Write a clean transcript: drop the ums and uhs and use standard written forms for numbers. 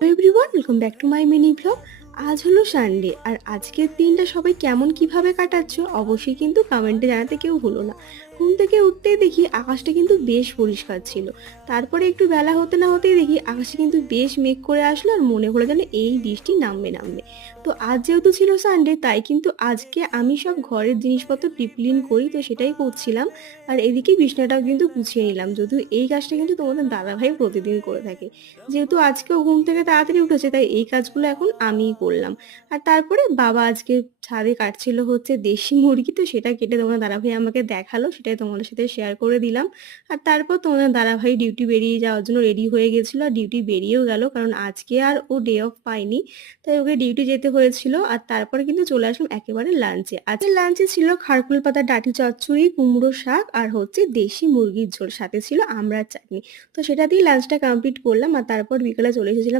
Hello everyone, welcome back to my mini blog. আজ হলো Sunday আর আজকের দিনটা সবাই কেমন কিভাবে কাটাচ্ছ অবশ্যই কিন্তু কমেন্টে জানাতে কেউ ভুলো না। ঘুম থেকে উঠতেই দেখি আকাশটা কিন্তু বেশ পরিষ্কার ছিল। তারপরে একটু বেলা হতে না হতেই দেখি আকাশে কিন্তু বেশ মেঘ করে আসলো আর মনে হলো যেন এই বৃষ্টি নামবে। তো আজ যেহেতু ছিল সানডে তাই কিন্তু আজকে আমি সব ঘরের জিনিসপত্র ক্লিন করি, তো সেটাই করছিলাম। আর এদিকে বিছানাটাও কিন্তু গুছিয়ে নিলাম, যদিও এই কাজটা কিন্তু তোমাদের দাদাভাই প্রতিদিন করে থাকে। যেহেতু আজকেও ঘুম থেকে তাড়াতাড়ি উঠেছে তাই এই কাজগুলো এখন আমিই করলাম। আর তারপরে বাবা আজকে ছাদে কাটছিল হচ্ছে দেশি মুরগি, তো সেটা কেটে তোমাদের দাদাভাই আমাকে দেখালো, সেটাই তোমাদের সাথে শেয়ার করে দিলাম। আর তারপর তোমাদের দাদাভাই ডিউটি বেরিয়ে যাওয়ার জন্য রেডি হয়ে গেছিলো আর ডিউটি বেরিয়েও গেল, কারণ আজকে আর ও ডে অফ পায়নি, তাই ওকে ডিউটি যেতে হয়েছিল। আর তারপরে কিন্তু চলে আসলাম একেবারে লাঞ্চে। আজকে লাঞ্চে ছিল খারকুল পাতা ডাঁটি চচ্চড়ি, কুমড়ো শাক আর হচ্ছে দেশি মুরগির ঝোল, সাথে ছিল আমড়ার চাটনি। তো সেটা দিয়ে লাঞ্চটা কমপ্লিট করলাম আর তারপর বিকেলে চলে এসেছিলাম